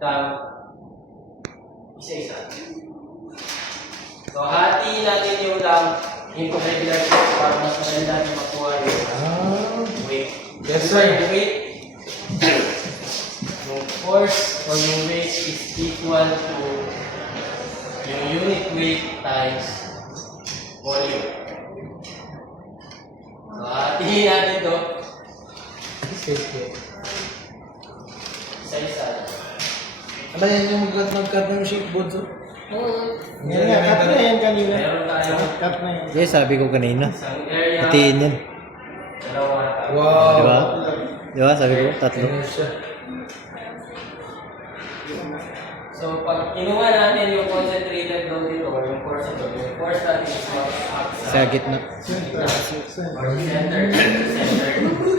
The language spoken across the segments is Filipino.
Dam. Isa-isa. So, hati natin yung dam into regular steps para mas madali natin makuha yung weight. Yes, sir. Yung weight, yung force or yung weight is equal to yung unit weight times volume. So, hatiin natin ito. Isa-isa. Ano yan yung mag-cut ng shape board, sir? Oo. Yan, cut na yan kanina. Meron tayo Cut na yan. Yes, sabi ko kanina. isang area, Hatiin yan. dalawa. Wow. Di ba? Di ba? Sabi ko, tatlo. Ano siya? So, pag kinuha natin yung concentrated load dito or yung force ito, yung force natin is mag-act Sa gitna. or center.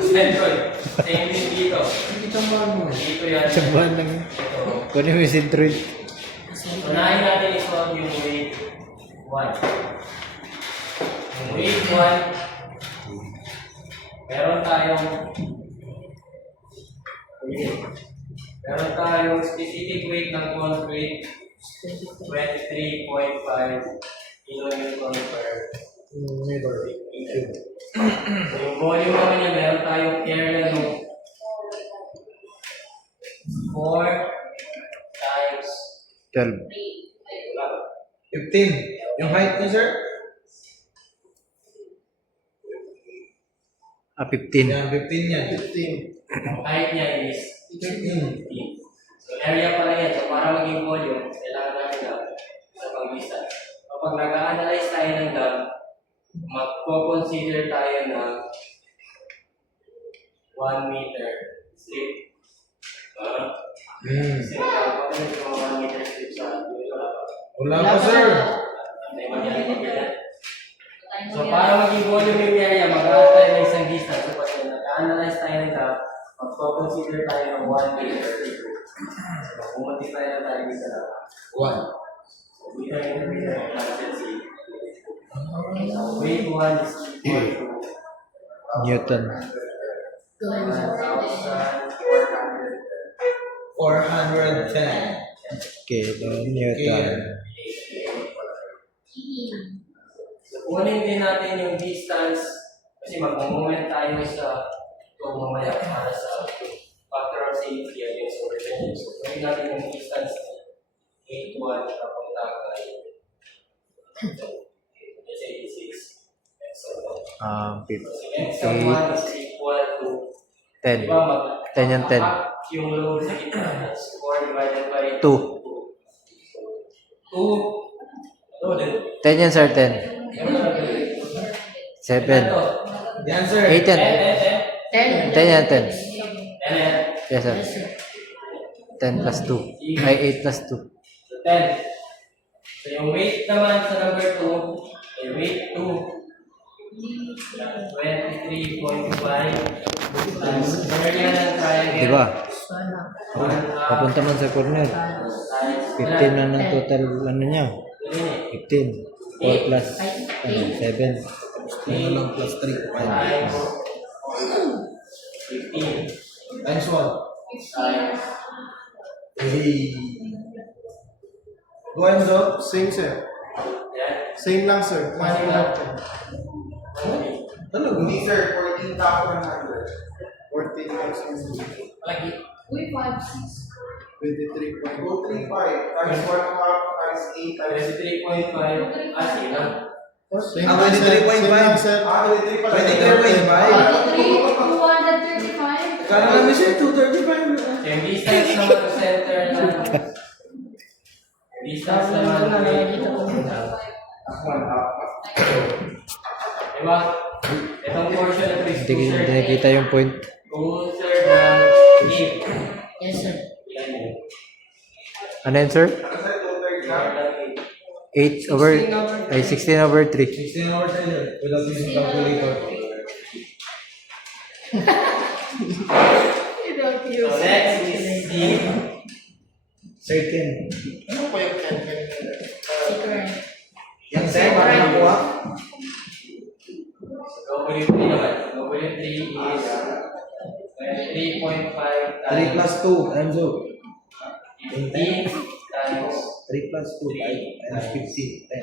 Centroid. Same din dito. Kita mo. Dito yan. Sabuhan lang yun. Ito. Kunin mo yung centroid. Unahin natin i-solve yung weight 1. Yung weight 1, meron tayong specific weight ng concrete 23.5 kilonewton per meter. So, yung volume naman niya, meron tayong area ng 4 times 12. 15. Yung height niya, sir? 15. Yan, 15 yan. ang height niya is 15. So, area pala yan. So, para maging volume, kailangan natin ng sa pag-isa. Kapag nag-analyze tayo ng dam, magpo-consider tayo ng 1 meter slip. Kasi kapag yung 1 meter slip sa Wala pa, sir. So, para maging volume yung area, mag-add tayo ng isang distance. So, pag nag-analyze tayo ng dam, magpo-consider tayo ng 1 meter slip. So, pumunti tayo na tayo dito na 1. meter into meter consistency. Weight 1 is equal to Newton. 410. Kilo Newton. So, kunin din natin yung distance kasi mag-moment tayo sa ito mamaya para sa factor of safety against overturning. So, kunin natin yung distance ni 8-1 na papunta kay 86. So, x1 is equal to 10. diba 10 yung 10. yung load sa gitna is 4 divided by 2. 2. 2 10 yan, sir. 10. 7. Yan, sir. 8 yan. 10 yan, 10. 10. Yes, sir. 10 plus 2. Ay, 8 plus 2. 10. So, yung weight naman sa number 2, ay weight 2, 23.5 times area ng triangle. Diba? Oh, Papunta man sa corner. 15 na ng total ano niya. 15. 4 plus 7. Ano lang plus 3. times 15 Times 1. times Hey. Go ahead, sir. Same, sir. yan. Same lang, sir. Ano lang? Ano? Hindi, sir. 14,100. 14,000. Lagi. 23.235 times 1 half times 8 times 23.5 sila. Same Ah, lang, sir. 23.5. Same lang, sir. 23.5. Kala namin siya 235. Yung distance naman sa center na distance naman diba? Itong portion na ito is Hindi nakita yung point. closer than deep. Yes, sir. Yan yun. Ano yan, sir? Closer than deep. 8 over, ay 16 over 3. 16 hours na yun. Without using calculator. So next is deep. Certain. Ano po yung 10 Secret. Yan, sir. Para nakuha. W3 naman. W3 is 3.5 3 plus 2. Enzo. 15 times 3 plus 2, 5, times 15, 10.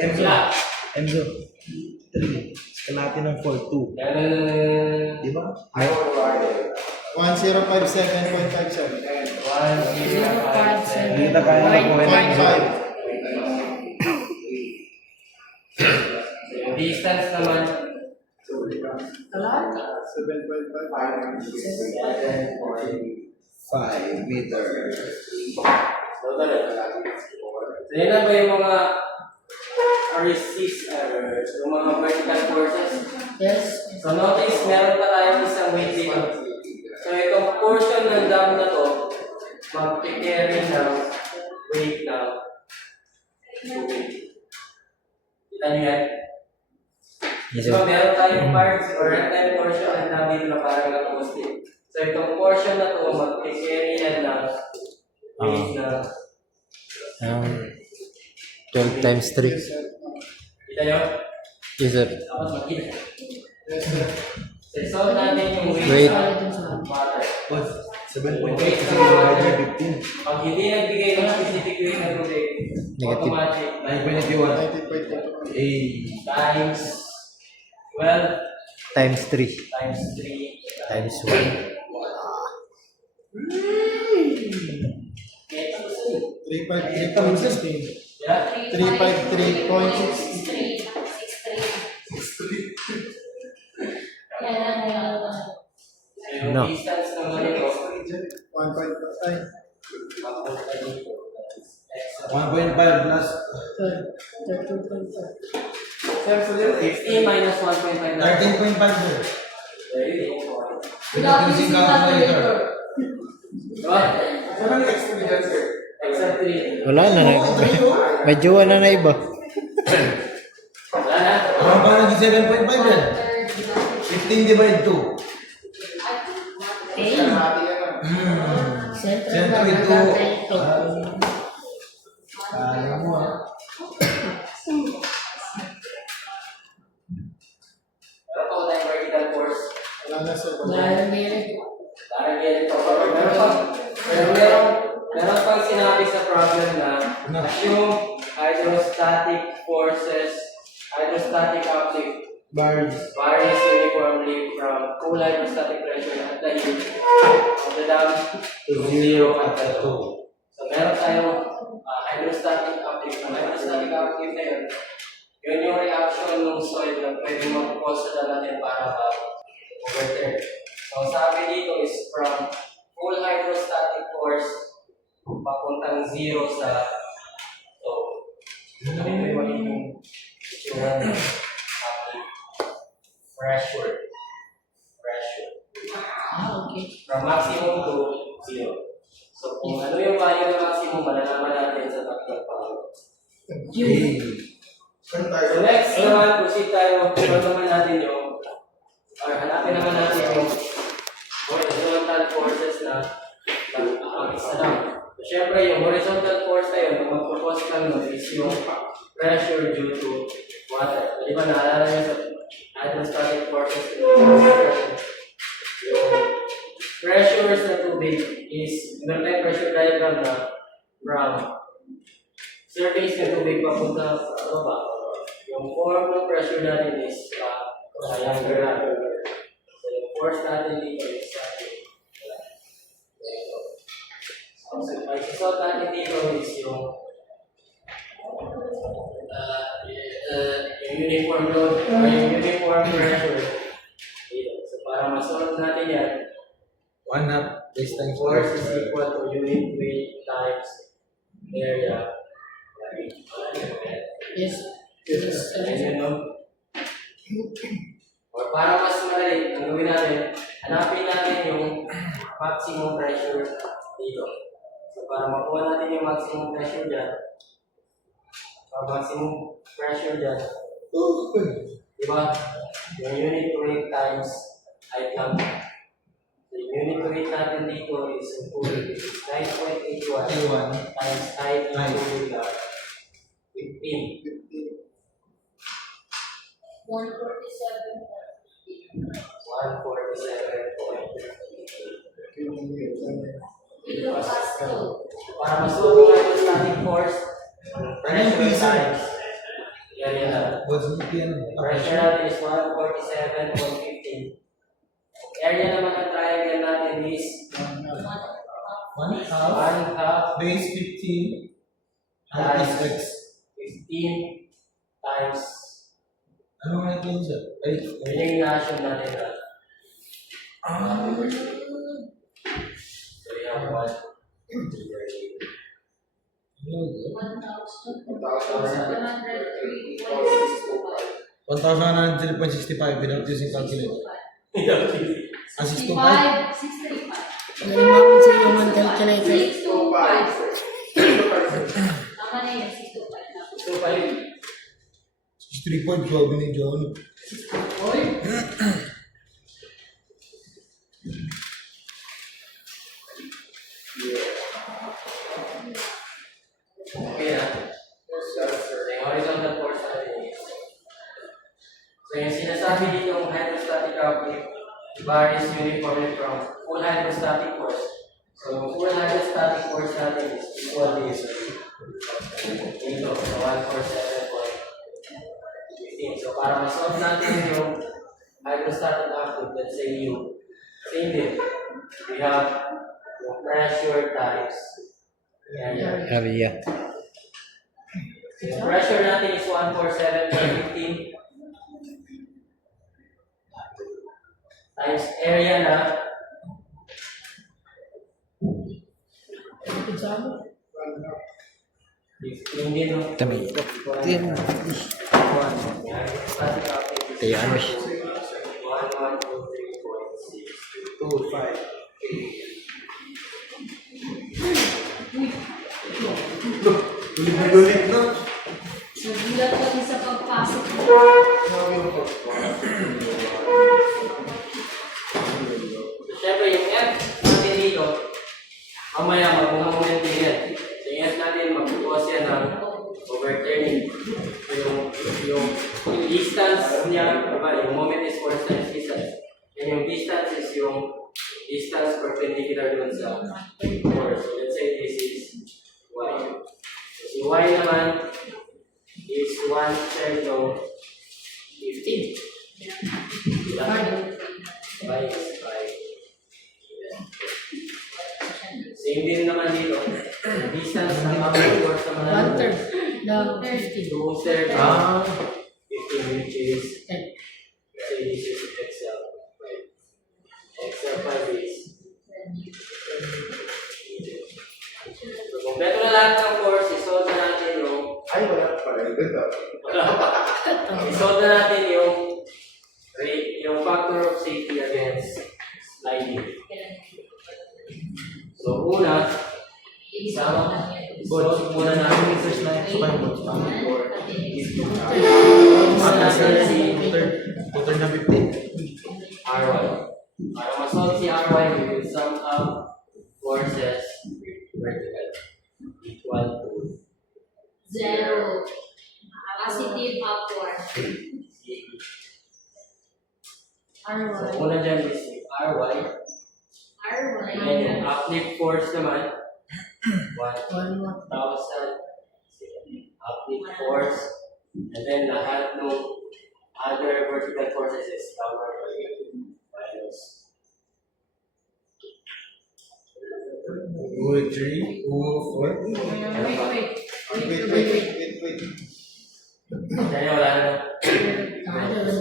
Enzo, Sila. Enzo, 3. Kalahati ng 4, 2. Ganun. Di ba? 1057.57. 1,057. Hindi na kaya na po. 0.5. Yung distance naman, 5 meter. so yan lang ba yung mga resist yung mga vertical forces? Yes. So notice, meron pa tayong isang weight dito. So itong portion ng dam na to, mag-carry ng weight ng tubig. Kita niyo yan? Yes, So sir. meron tayong parts or rectangle portion ng dam dito na parang nakaposted. So itong portion na to, mag-carry yan ng weight ng 12 times 3. kita niyo? Yes, sir. Dapat makita. So solve natin yung Weight. weight ng water. 7.8 Weight kasi ng divide water. by 15. Pag hindi nagbigay ng specific weight ng tubig, Negative. automatic 9.81. times 12 Times 3. times 3 Times 1. Ito gusto niyo. 353.16. Yeah? 353.16. 63. Yung No. distance naman ito, 1.5. mapunta dito. 1.5 plus 15 minus 1.5 na. 13.5 sir. Very good. Without using calculator. Diba? Except 3. Wala na. May jowa na na iba. Wala na. Mga ba naging 7.5 yan? 15 divide 2. Okay. Siyempre, Siyempre, ito. magaganda ito. Kaya mo ah. Meron pa ko tayong vertical force. Wala na sir. Dahil meron. Parang ganito. Meron pang sinabi sa problem na assume hydrostatic forces, hydrostatic uplift Bars. varies uniformly from full hydrostatic pressure at the end of the dam to zero at the top. So meron tayong hydrostatic uplift. Ang hydrostatic uplift na yun yung reaction ng soil na pwede mag-cause sa dam natin para overturn. So ang sabi dito is from full hydrostatic force papuntang zero sa top. So ito yung magiging itsura ng pressure. Okay. From maximum to zero. So kung ano yung value ng maximum, malalaman natin sa takdang pangalan. So next naman, proceed tayo. Ano naman natin yung, or hanapin naman natin yung horizontal forces na isa lang. So syempre, yung horizontal force na yun, kung magpapos lang nun, is yung pressure due to water. So, di ba naalala nyo sa hydrostatic forces, yung pressures na tubig is, meron tayong pressure diagram na from surface ng tubig papunta sa baba. Yung form ng pressure natin is triangular. So yung force natin dito is so ang susot natin dito is yung uniform load or yung uniform pressure dito. So para masolve natin yan, 1/2 base times force is equal to unit weight times area. Yes. Yes. Ayun, no? Or para mas madali, ang gawin natin, hanapin natin yung maximum pressure dito. So para makuha natin yung maximum pressure dyan, di ba? Yung unit weight times height lang. So yung unit weight natin dito is yung tubig, which is 9.81 times height ng tubig na 15. 147.15. times. Area na. Boss, yan. Pressure natin is 147.15. Area naman ng triangle natin is 1/2 1/2 base 15 times is x. 15 times Ano nga ito yun, sir? Ay, elimination natin na. So we have 1,103.65 without using calculator. Ah, 625? 635. Galing naman sa iyo man calculator. 635, sabi ni John. Okay na. So yung horizontal force natin is. So yung sinasabi dito yung hydrostatic uplift varies uniformly from full hydrostatic force. So yung full hydrostatic force natin is equal to this. Dito, so 147.15. So para ma-solve natin yung hydrostatic uplift, let's say U. Same din. We have yung pressure times area. Area. Yung pressure natin is 147.15 times area na Example. 15 din, no? Tabi. Yan. Kaya ano siya? 1, 1, 2, 3, 4, 6, 2, 5, 8. Ulit, no? So, gulat kami sa pagpasok mo. Siyempre yung F natin dito, mamaya mag-moment din yan. So yung F natin, mag-cause yan ng overturning. So yung distance niya, yung moment is force times distance. And yung distance is yung distance perpendicular dun sa force. So let's say this is y. So si y naman is 1/3 ng 15. Diba? Y is 5. Same din naman dito. The distance ng upward force naman natin. 1/3 ng 50. 2/3 ng 15, which is, say this is XL5. XL5 is, so kompleto na lahat ng force, isolve na natin yung, Ay, wala pa rin. isolve na natin yung factor of safety against sliding. So una, isolve muna natin First line, so kayo boss. Total na 50. R1. Para ma-solve si R1, we will sum up forces vertical equal to 0. Positive upward. So, una dyan is RY. R1. And then yung uplift force naman, 1,000 1/1. uplift force. And then lahat ng other vertical forces is downward minus. Ulit 3, 4. Wait. Kaya wala na. Ano?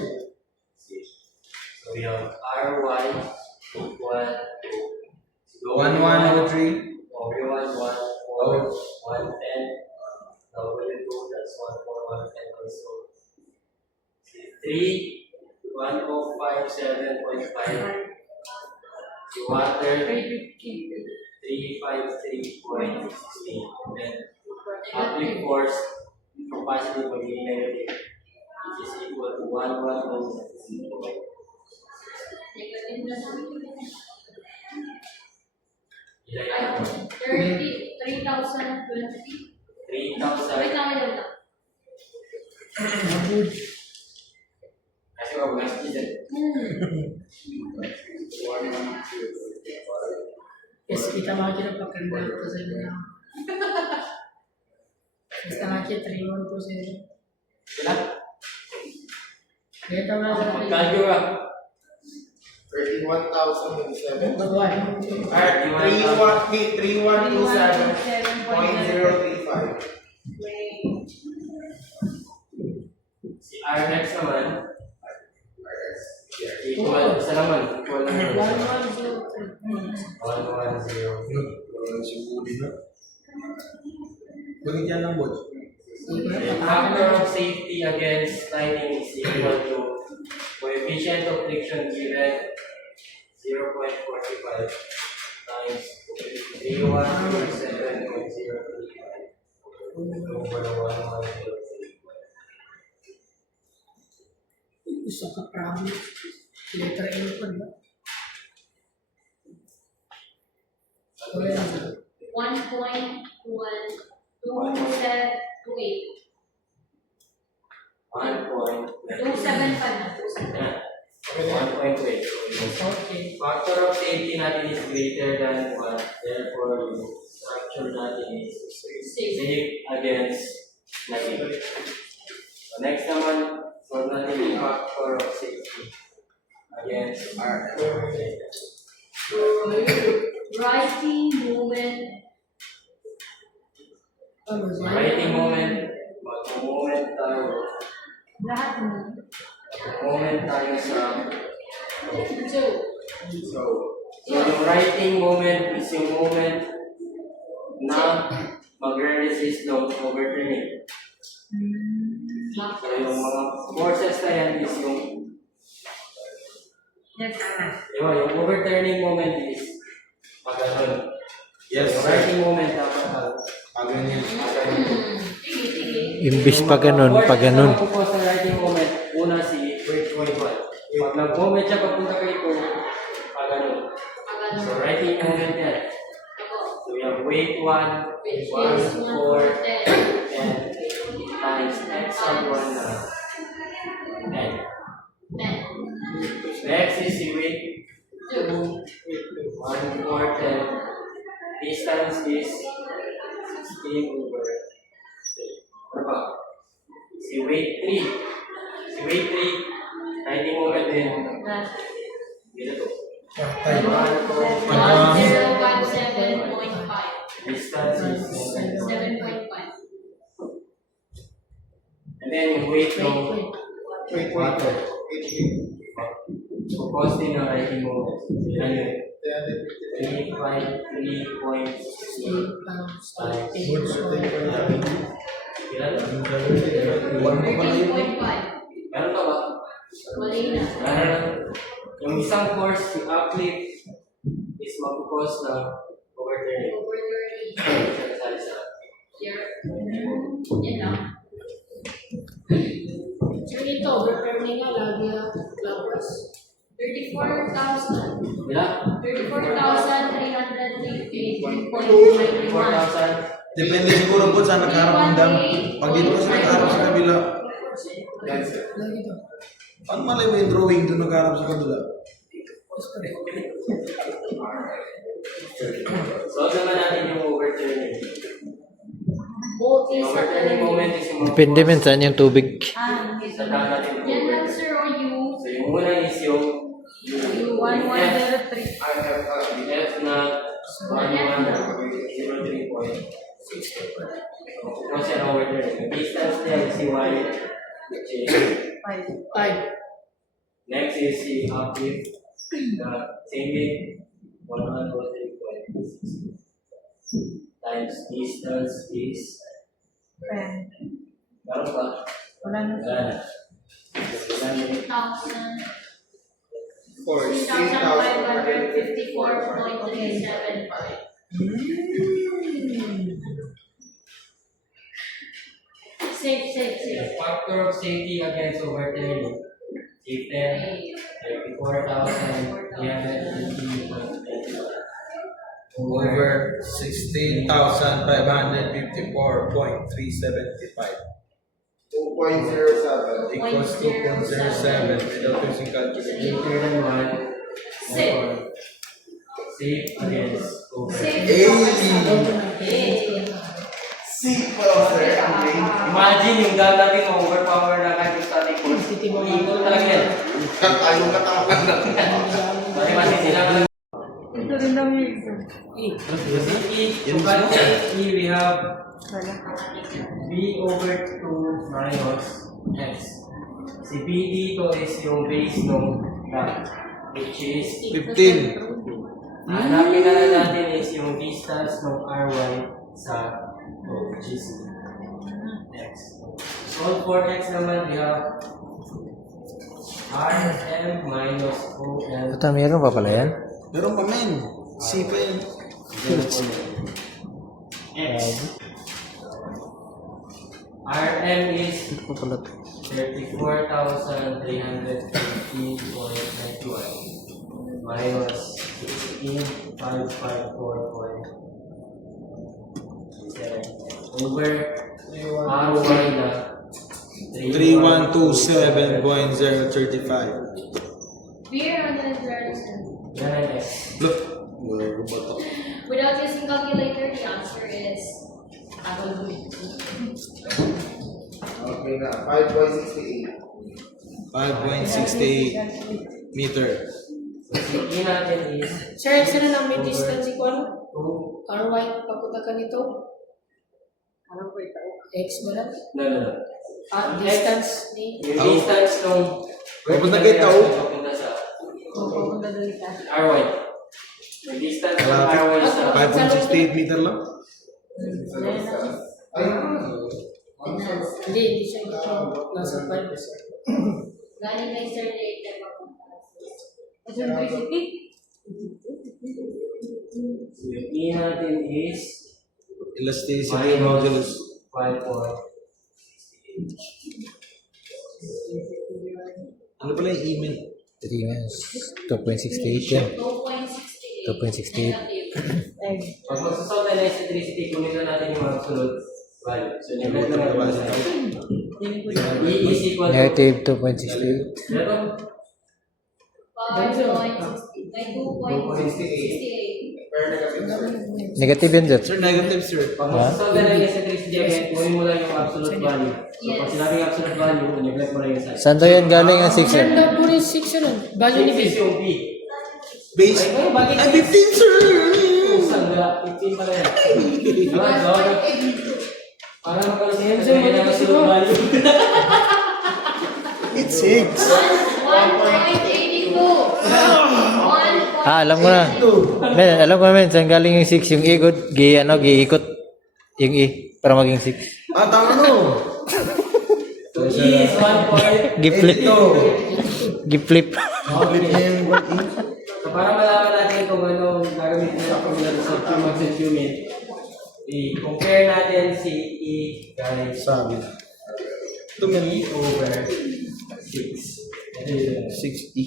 So we have RY equal to 1103. W1, 1, 4, 110. W2, that's 1, 4, 110 also. 3, 1057.5. Si water, 353.16. And then, uplift force, from positive magiging negative, which is equal to 110. Ilagay mo. 3,020. 3,000. Wait lang. Kasi mabugas dyan. Yes, kita mo kita pagkanda ko sa inyo. Basta Karachi 3120. Sila? Dito nga sa Magkalyo ka. 31,007. Baguan. 3127.035. Si RX naman. Equal, isa naman. Equal lang. 1103. 110. Wala si Budi na. Bagay dyan lang, boss. The factor of safety against sliding is equal to coefficient of friction given 0.45 times 3127.035 over 110. Isa ka promise. Letter L pa ba? 1.28. Okay. Factor of safety natin is greater than 1, therefore yung structure natin is safe against sliding. So next naman, solve natin yung factor of safety against Writing moment. writing moment, mag-moment tayo. Lahat mo. Moment tayo sa Two. so yung writing moment is yung moment na magre-resist ng overturning. So yung mga forces na yan is yung yung overturning moment is pag-ganon. Yes, Yung sir. writing moment dapat Ganyan. Imbis pa ganun, pa ganun. Kung sa writing moment, una si pag nag-moment siya papunta kay ito, pag-ganon. So writing moment yan. So we have weight 1, 1, 4, 10 times x sub 1 na 10. Next is the weight 2, 1, 4, 10. Distance is 16 over 3. Ano ba? Si weight 3. Si weight 3, writing moment din. Dito to. 1017.5. Distance is 7.5. and then yung weight ng water. So costing ng writing moment. Yan yun. 353.6 times. Ilan? 13.5. Meron ka ba? Mali na. Yung isang force, yung uplift, is mag-cause ng overturning. Over 30. Sali sa Here. Yan lang. So ito, overturning nga lagi lapas. 34,000. Ilan? 34,350.91. 4,000. Depende siguro po sa nagharap ng dam. Pag dito kasi nagharap sa kabila, Lagi ito. ano malay mo yung drawing doon nagharap sa kabila? So, naman natin yung overturning. Both is Yung overturning moment is yung Depende man saan yung tubig. sa dagat yung Yan lang, tubig. sir, o you. So, yung una is yung You 1103. F na 1103.60. So, kung siya na overturning. Yung distance niya is si Y, which is 5. next is si uplift. Same way, 103.60 times distance is meron ba? Wala na. Wala na. Wala na. 3,554.375. Safe. The factor of safety against overturning. Safe 10, 34,350.25. Over 16,554.375 2.07. equals 2.07 without using calculator. Greater than 1. Safe. Safe against overturning. Safe. Hey! C, well, sir. Imagine yung dam natin overpower na kahit yung static force. Ikot talaga yan. Tayo na tawagan na. Kasi sila Ito rin daw yung exam. we have B over 2 minus X. Si B dito is yung base ng dam, which is 15. hanapin na lang natin is yung distance ng RY sa which is X. So for X naman, we have RM minus OM. Ito, meron pa pala yan? Meron pa men. C pa yun. X. RM is Ito pa pala. 34,350.91 minus 16,554.7 over RY na 3127.035. Beer on the version. Yan ang X. Look. Wala ba ito? Without using calculator, the answer is Okay na, 5.68. 5.68 meter. So, sige natin is Sir, saan na lang may distance equal? 2. RY, papunta ka nito? Ano po ito? X ba lang? No. Distance ni? Yung distance nung Papunta kay Tao. papunta sa Pupunta doon ka. RY. Yung distance ng RY sa 5.68 meter lang. Hindi siya ito. Nasa 5. Galing na yung survey. Ito yung 360? yung E natin is Elasticity modulus. 5.4. Ano pala yung email? 3 nga. 2.68 yan. 2.68. Pag magsasolve tayo ng electricity, kunin na natin yung mga sunod value. So, neglect na natin sa E is equal to Negative 2.68. Pero, 2.68. Negative yan, sir. Sir, negative sir. pag magsasolve tayo ng electricity, again, kunin mo lang yung absolute value. So, pag sinabing absolute value, neglect mo lang yung size. Saan daw yan galing ang 6 Sir, yan? daw po rin 6 yun. Value ni B. This is yung B. Base. Ay, bakit Ay, 15 sir! Saan wala? 15 pala yan. Diba? So, para makalusin sa mga ng absolute value. It's 6. 1.82. 1.82. Alam ko na. Men, alam ko na, men. Saan galing yung 6? Yung ikot, giikot. Yung E, para maging 6. Tama no. So, E is 1 Giflip. Giflip. Flip niya yung So, para malaman natin kung ano gagamitin natin kung sa Qmax and Qmin, i-compare natin si E guys sabi. Ito men. E over 6. 6E.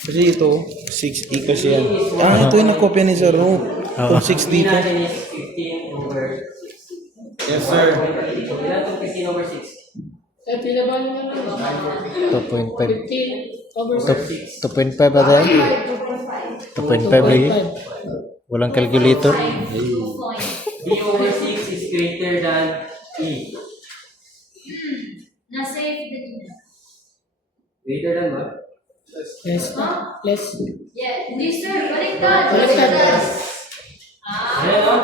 Kasi ito, 6E kasi yan. Ito yung nakopya ni Sir. Itong 6 E dito. natin is 15 over 6. Yes, sir. Ilan itong 15 over 6? Eh, pila ba yung 2.5. 15 over 6. 2.5 ba tayo? 2.5 lagi. Walang calculator. B over 6 is greater than E. Na-save din yun. Greater than what? Less. Less. Yeah, hindi sir, baliktad. Baliktad. Ayan o.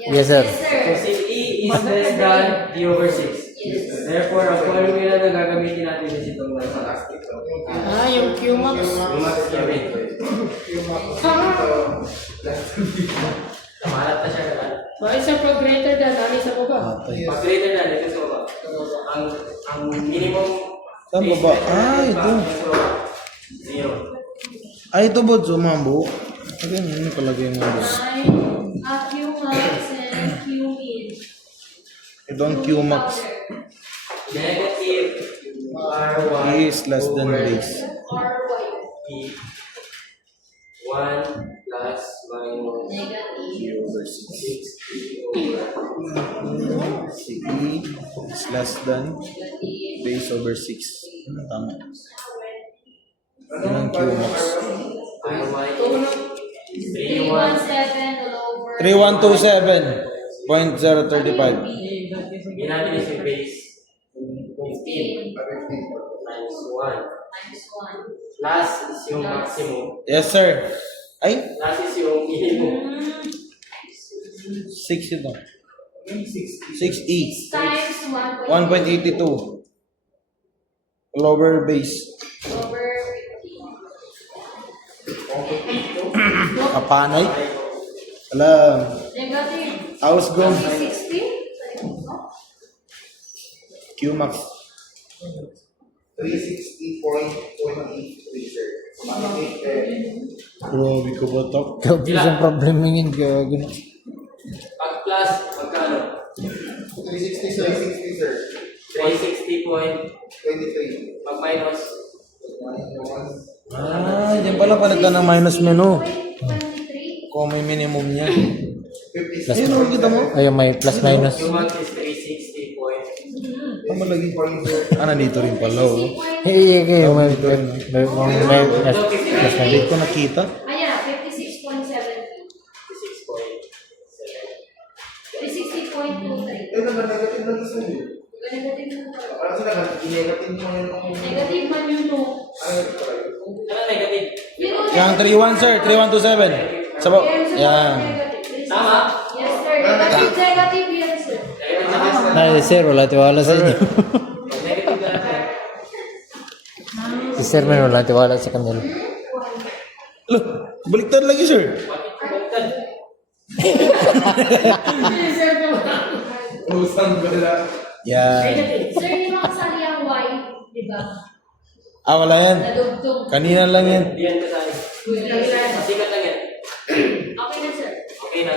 Yes, sir. So si E is less than B over 6. Yes. Therefore, ang formula na gagamitin natin is itong nasa plastic. Yung Qmax. Yung max Qmin. Mahalat na siya ka. Isa pa greater than, isa pa ba? Pag greater than, ito sa baba. Ang minimum Saan baba? Ito. Zero. Ito ba? Mambo. Okay, ano palagay mo? Qmax and Qmin. Ito ang Qmax. Negative R1 E is less than base. E 1 plus minus Negative. 6 Si E is less than base over 6. Tama. Yan ang Qmax. RY 317 all over. 3127.035. 0.035. Hindi natin is yung base 15 times 1. Plus is yung maximum. Yes, sir. Ay, Plus is yung minimum. 6 ito. 6E. Times 1.82. Lower base. over Kapanay. Wala. negative House go. 60. Qmax. 360.23, sir. Makikita eh. Grabe ko ba ito? Grabe isang problema yun. Gago na. Pag plus, magkano? 360, sir. 360 point. 23. Pag minus, Ah, yan pala palagda ng minus menu. 23. Kung may minimum niya. 56. Ayun, oh, kita mo? Ayun, may plus minus. yung max is 360 point. Ang malagi. Ah, nandito rin pala, oh. Hey, okay, may plus minus. Hindi ko nakita. Ayan, 56.70. 56 point. 360.23. Eh, negative na gusto niyo. Negative na po. Parang sila, negative mo yun yung... Negative man yun to. Ay, ito pala yun. Ano negative? Yang 31, sir. 3127. Sabo. Yan. Tama? Yes, sir. Negative yan, sir. Negative na Ay, sir, wala tiwala sa inyo. Negative na lang. Si sir man, wala tiwala sa kanila. Look, baliktad lagi, sir. Baliktad. Lusang bala. Yan. Sir, yung mga kasali ang Y, di ba? Ah, wala yan. Nadugtong. Kanina lang yan. Hindi yan kasali. Masikat lang yan. Okay na, sir. Okay na.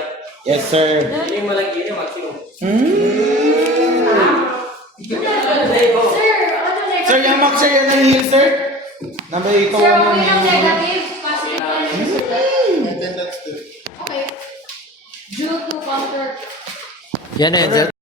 Yes, sir. Yun yung malaki, yun yung maximum. Sir, ano negative? Sir, yung max, sir, yan ang heal, sir. Nabay ikaw Sir, ano okay lang yung... negative. Positive yan. Attendance to. Okay. Due to counter. Yan eh, sir.